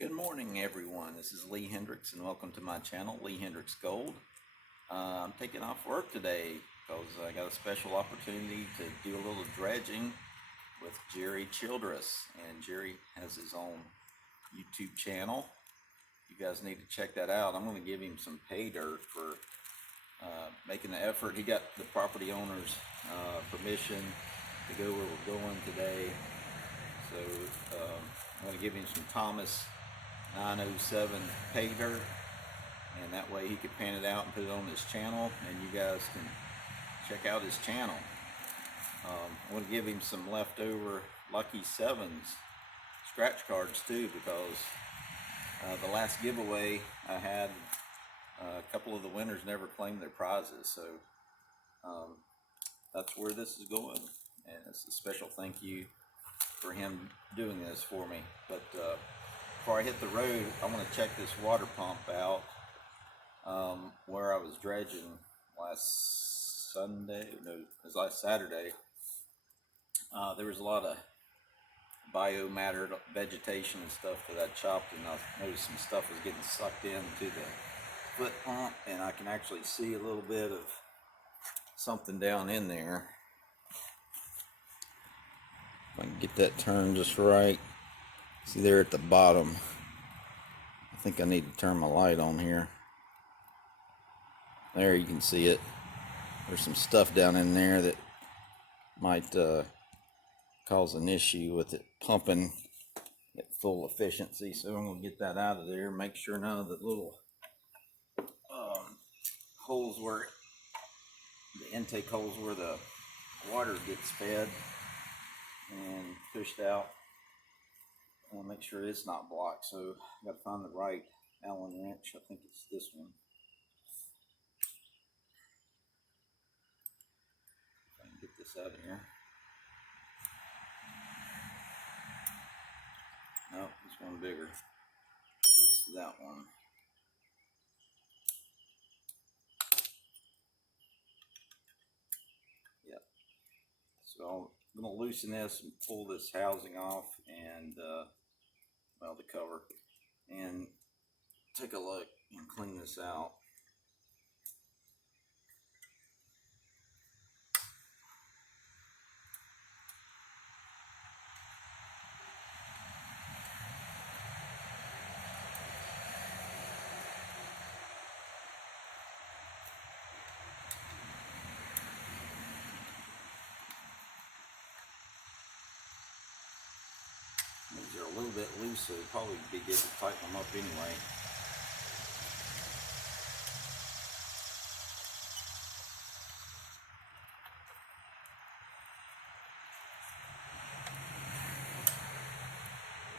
Good morning, everyone. This is Lee Hendricks, and welcome to my channel, Lee Hendricks Gold. I'm taking off work today because I got a special opportunity to do a little dredging with Childress, and Jerry has his own YouTube channel. You guys need to check that out. I'm going to give him some pay dirt for making the effort. He got the property owner's permission to go where we're going today, so I'm going to give him some Thomas 907 pay dirt, and that way he could pan it out and put it on his channel, and you guys can check out his channel. I want to give him some leftover Lucky Sevens scratch cards too, because the last giveaway I had, a couple of the winners never claimed their prizes, so that's where this is going, and it's a special thank you for him doing this for me. But before I hit the road, I want to check this water pump out where I was dredging last Sunday. No, it was last Saturday. There was a lot of biomatter, vegetation and stuff that I chopped, and I noticed some stuff was getting sucked into the foot pump, and I can actually see a little bit of something down in there. If I can get that turned just right. See there at the bottom. I think I need to turn my light on here. There, you can see it. There's some stuff down in there that might cause an issue with it pumping at full efficiency. So I'm going to get that out of there. Make sure none of the little holes where the intake holes where the water gets fed and pushed out. I want to make sure it's not blocked, so I got to find the right Allen wrench. I think it's this one. If I can get this out of here. No, this one bigger. It's that one. Yep. So I'm going to loosen this and pull this housing off, and well, the cover, and take a look and clean this out. These are a little bit loose, so it'd probably be good to tighten them up anyway.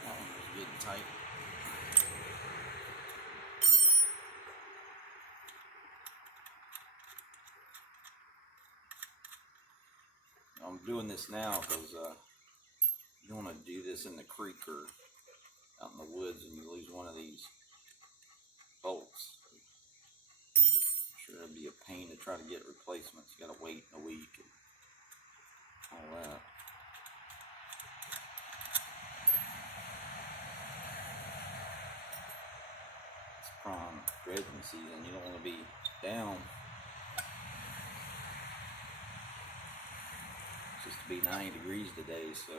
That one was good and tight. I'm doing this now because you don't want to do this in the creek or out in the woods and you lose one of these bolts. I'm sure it'd be a pain to try to get replacements. You gotta wait a week and all that. It's prime dredging season. You don't want to be down. It's just to be 90 degrees today, so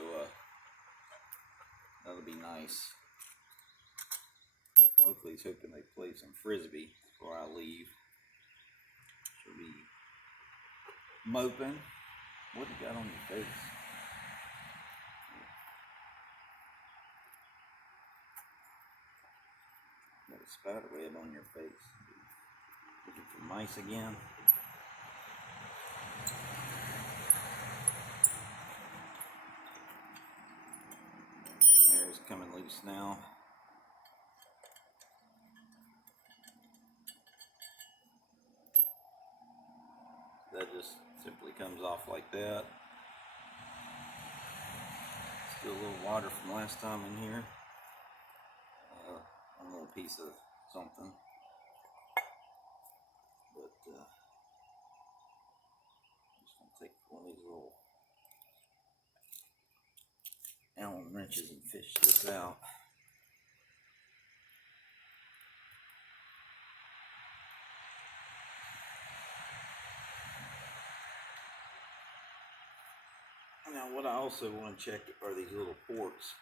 that'll be nice. Oakley's hoping they play some frisbee before I leave. She'll be moping. What do you got on your face? Got a spider web on your face. Looking for mice again? There, it's coming loose now. That just simply comes off like that. Still a little water from last time in here. A little piece of something. But I'm just going to take one of these little Allen wrenches and fish this out. Now, what I also want to check are these little ports.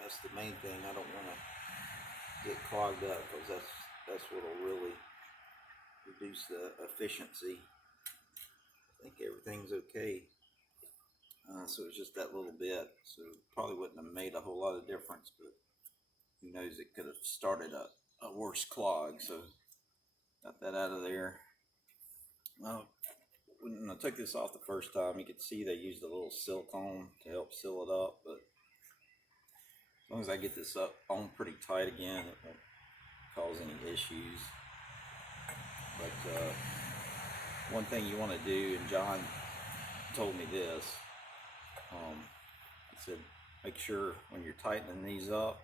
That's the main thing. I don't want to get clogged up, because that's what will really reduce the efficiency. I think everything's okay. So it's just that little bit. So probably wouldn't have made a whole lot of difference, but who knows, it could have started a worse clog. So got that out of there. Well, when I took this off the first time, you could see they used a little silicone to help seal it up, but as long as I get this up on pretty tight again, it won't cause any issues. But one thing you want to do, and John told me this, he said make sure when you're tightening these up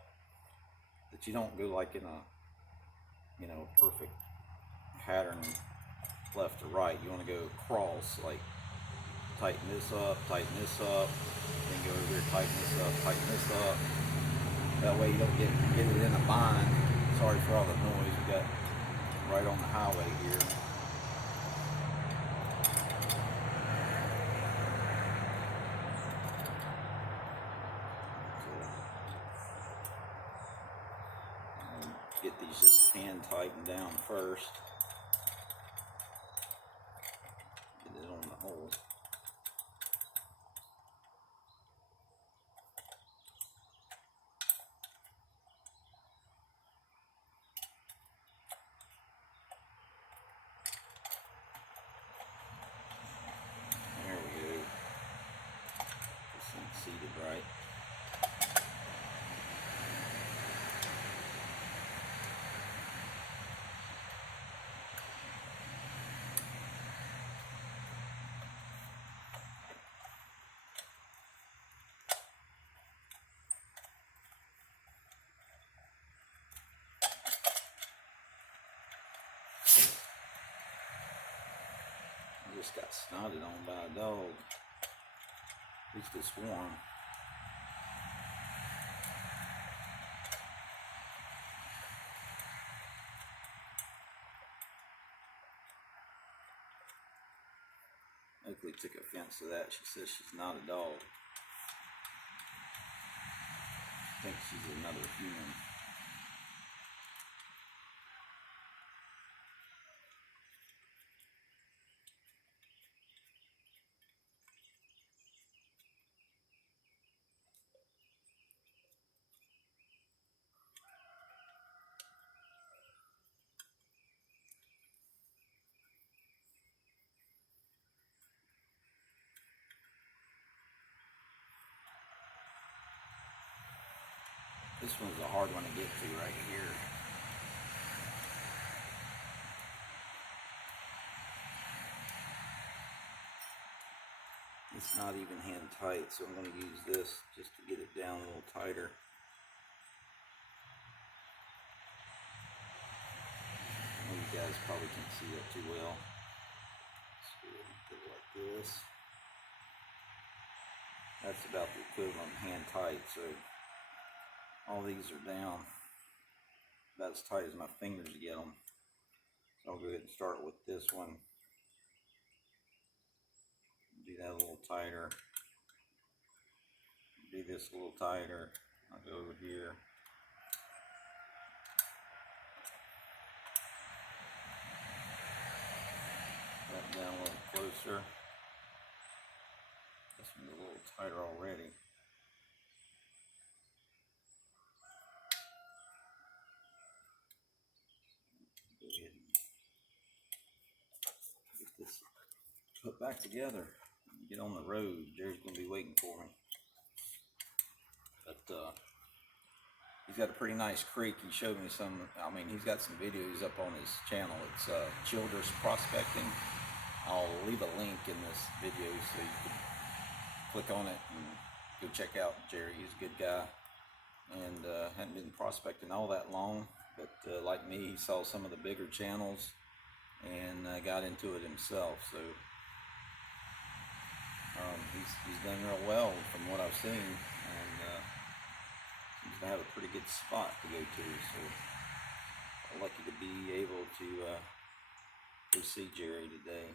that you don't go like in a perfect pattern left to right. You want to go across, like tighten this up, then go over here, tighten this up. That way you don't get it in a bind. Sorry for all the noise. We got right on the highway here. Get these just hand tightened down first. Get it on the hole. There we go. This thing's seated right. Just got snotted on by a dog. At least it's warm. Oakley took offense to that. She says she's not a dog. I think she's another human. This one's a hard one to get to right here. It's not even hand tight, so I'm going to use this just to get it down a little tighter. I know you guys probably can't see that too well. So put it like this. That's about the equivalent of hand tight, so all these are down about as tight as my fingers get them. So I'll go ahead and start with this one. Do that a little tighter. Do this a little tighter. I'll go over here. That down a little closer. This one's a little tighter already. Go ahead and get this put back together. Get on the road. Jerry's gonna be waiting for me. But he's got a pretty nice creek. He showed me some. I mean, he's got some videos up on his channel. It's Childress prospecting. I'll leave a link in this video so you can click on it and go check out Jerry. He's a good guy, and hadn't been prospecting all that long, but like me, he saw some of the bigger channels and got into it himself. So he's done real well from what I've seen, and seems to have a pretty good spot to go to. So I'm lucky to be able to go see Jerry today.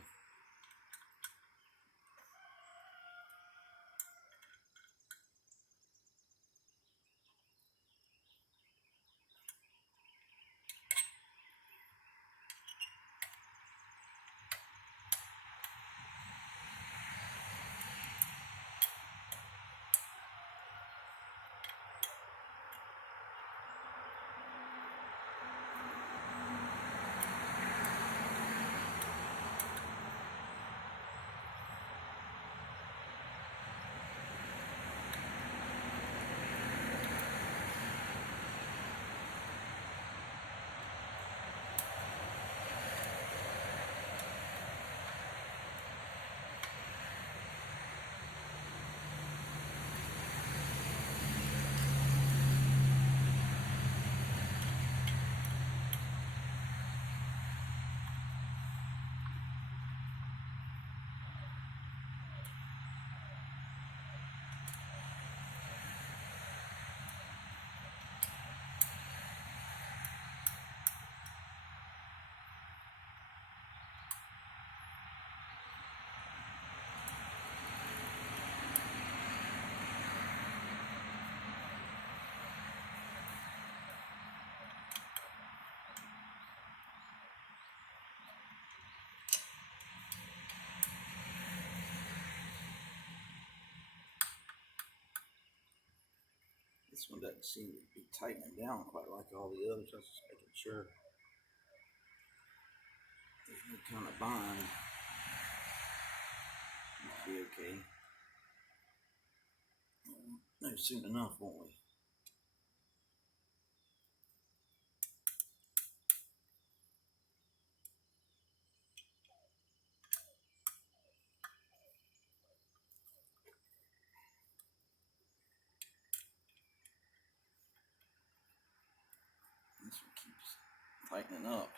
This one doesn't seem to be tightening down quite like all the others. I was just making sure there's no kind of bind. It'll be okay. No, soon enough, won't we? This one keeps tightening up.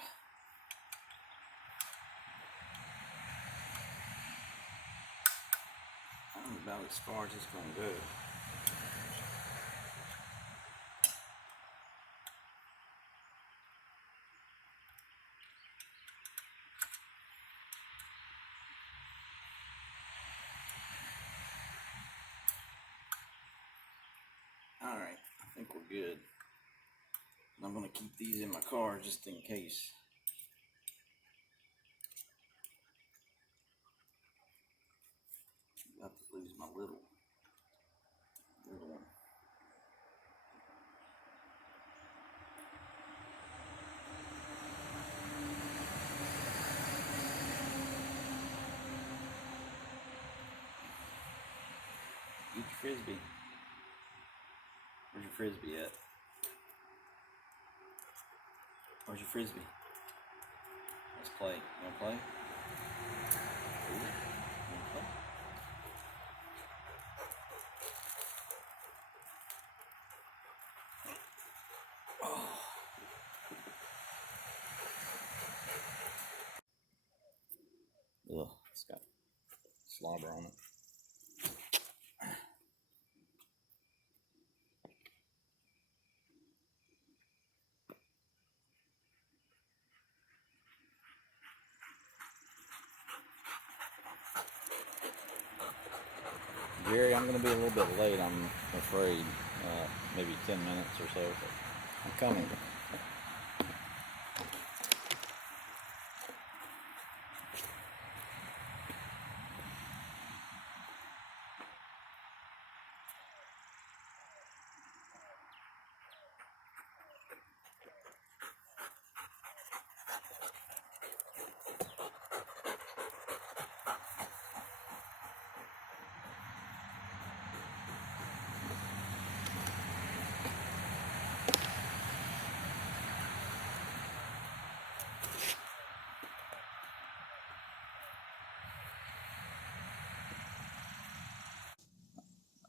I'm about as far as it's going to go. Alright, I think we're good. I'm going to keep these in my car just in case. I'm about to lose my little one. Get your frisbee. Where's your frisbee at? Where's your frisbee? Let's play. You wanna play? Ooh. You wanna play? Oh. Ugh, it's got slobber on it. Jerry, I'm going to be a little bit late, I'm afraid. Maybe 10 minutes or so, but I'm coming.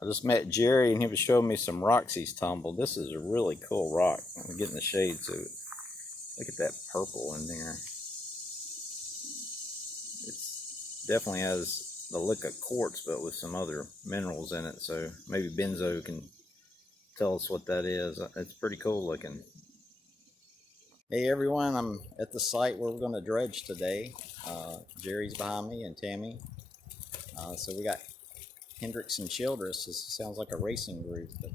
I just met Jerry and he was showing me some rocks he's tumbled. This is a really cool rock. I'm getting the shade to it. Look at that purple in there. It definitely has the look of quartz, but with some other minerals in it. So maybe Benzo can tell us what that is. It's pretty cool looking. Hey everyone, I'm at the site where we're going to dredge today. Jerry's behind me and Tammy. So we got Hendricks and Childress. This sounds like a racing group, but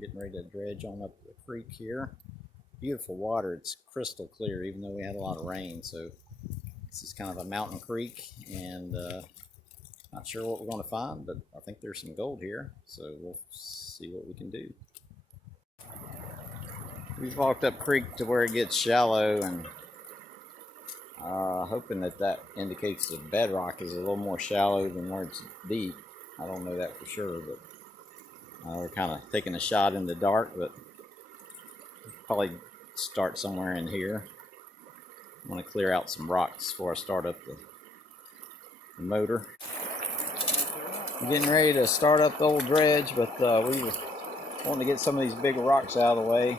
getting ready to dredge on up the creek here. Beautiful water. It's crystal clear, even though we had a lot of rain. So this is kind of a mountain creek, and not sure what we're going to find, but I think there's some gold here. So we'll see what we can do. We've walked up creek to where it gets shallow, and hoping that indicates the bedrock is a little more shallow than where it's deep. I don't know that for sure, but we're kind of taking a shot in the dark, but probably start somewhere in here. I want to clear out some rocks before I start up the motor. I'm getting ready to start up the old dredge, but we were wanting to get some of these bigger rocks out of the way.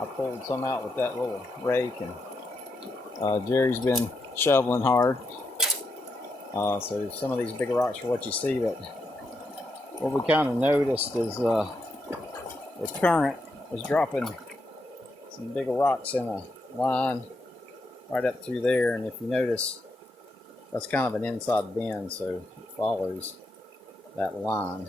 I pulled some out with that little rake, and Jerry's been shoveling hard. So some of these bigger rocks are what you see, but what we kind of noticed is the current was dropping some bigger rocks in a line right up through there, and if you notice, that's kind of an inside bend, so it follows that line.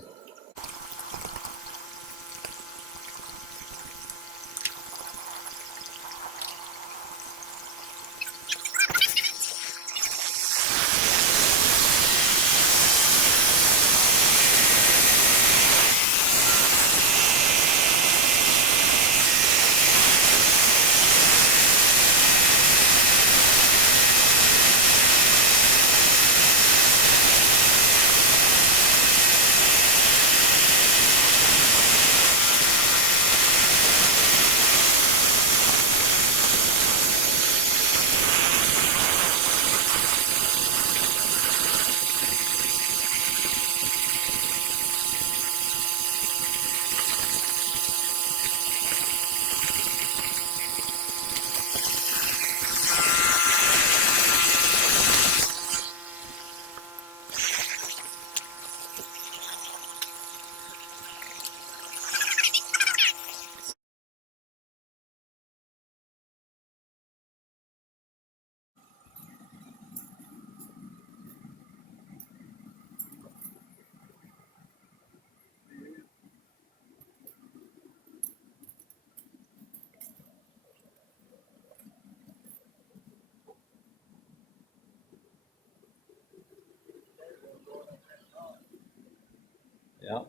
Yep.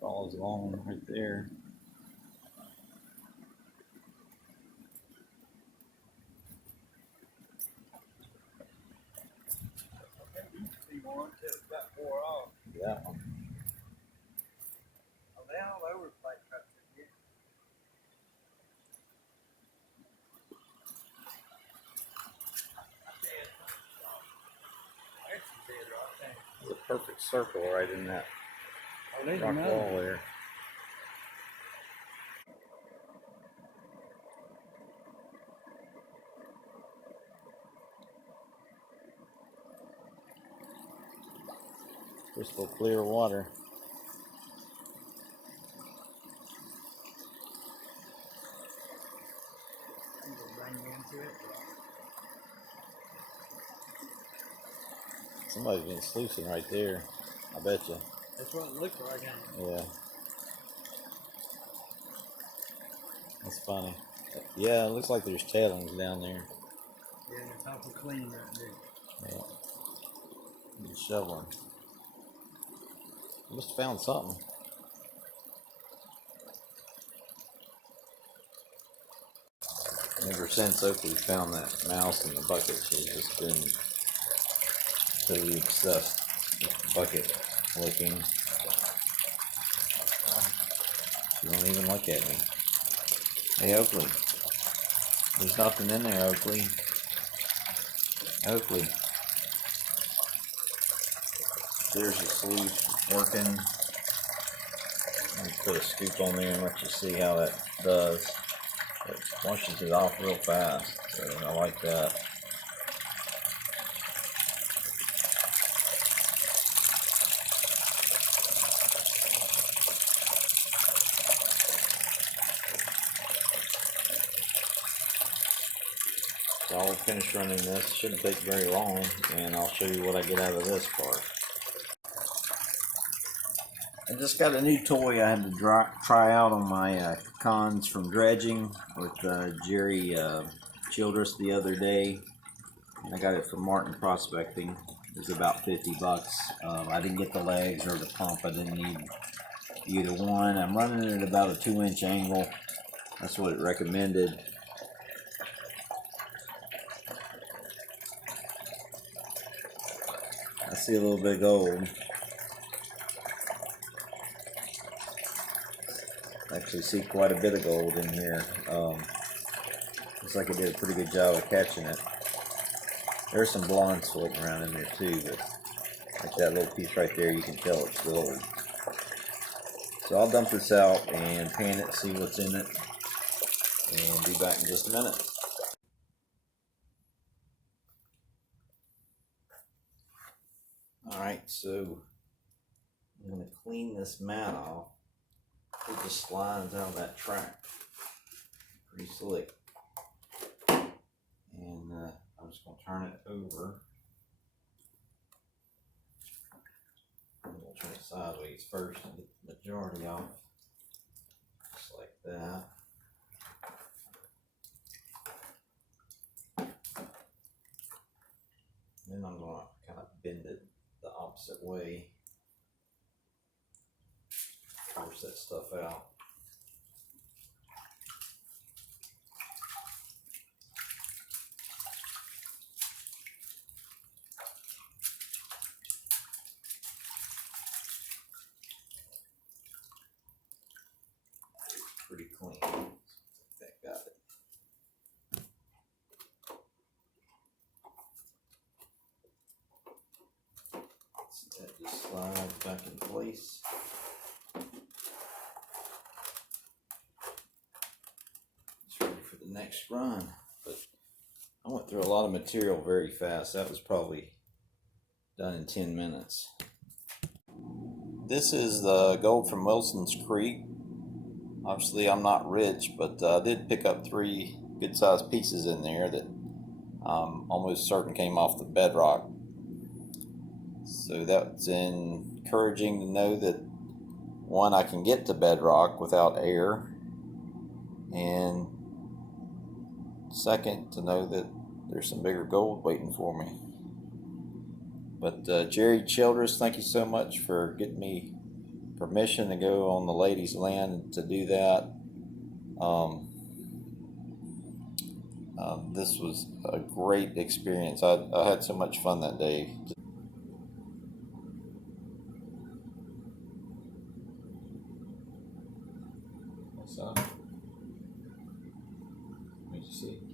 Follows along right there. Yeah. There's a perfect circle right in that rock wall there. Crystal clear water. Somebody's been sluicing right there. I bet you. That's what it looked like. Yeah. That's funny. Yeah, it looks like there's tailings down there. Yeah, it's awful clean right there. Yeah. Good shoveling. Must have found something. Ever since Oakley found that mouse in the bucket, she's just been totally obsessed with the bucket licking. She won't even look at me. Hey, Oakley. There's nothing in there, Oakley. Oakley. There's the sluice working. Let me put a scoop on there and let you see how that does. It washes it off real fast, so I like that. So I'll finish running this. Shouldn't take very long, and I'll show you what I get out of this part. I just got a new toy I had to try out on my cons from Dredging with Jerry Childress the other day. And I got it from Martin Prospecting. It was about 50 bucks. I didn't get the legs or the pump. I didn't need either one. I'm running it at about a 2-inch angle. That's what it recommended. I see a little bit of gold. I actually see quite a bit of gold in here. Looks like it did a pretty good job of catching it. There's some blondes floating around in there too, but like that little piece right there, you can tell it's gold. So I'll dump this out and pan it, see what's in it, and be back in just a minute. Alright, so I'm going to clean this mat off. It just slides out of that track. Pretty slick. And I'm just going to turn it over. I'm going to turn it sideways first and get the majority off. Just like that. Then I'm going to kind of bend it the opposite way. Force that stuff out. Pretty clean. That got it. So that just slides back in place. Just ready for the next run. But I went through a lot of material very fast. That was probably done in 10 minutes. This is the gold from Wilson's Creek. Obviously I'm not rich, but I did pick up 3 good sized pieces in there that I'm almost certain came off the bedrock. So that's encouraging to know that, one, I can get to bedrock without air, and second, to know that there's some bigger gold waiting for me. But Jerry Childress, thank you so much for getting me permission to go on the ladies' land to do that. This was a great experience. I had so much fun that day. What's up? What did you see?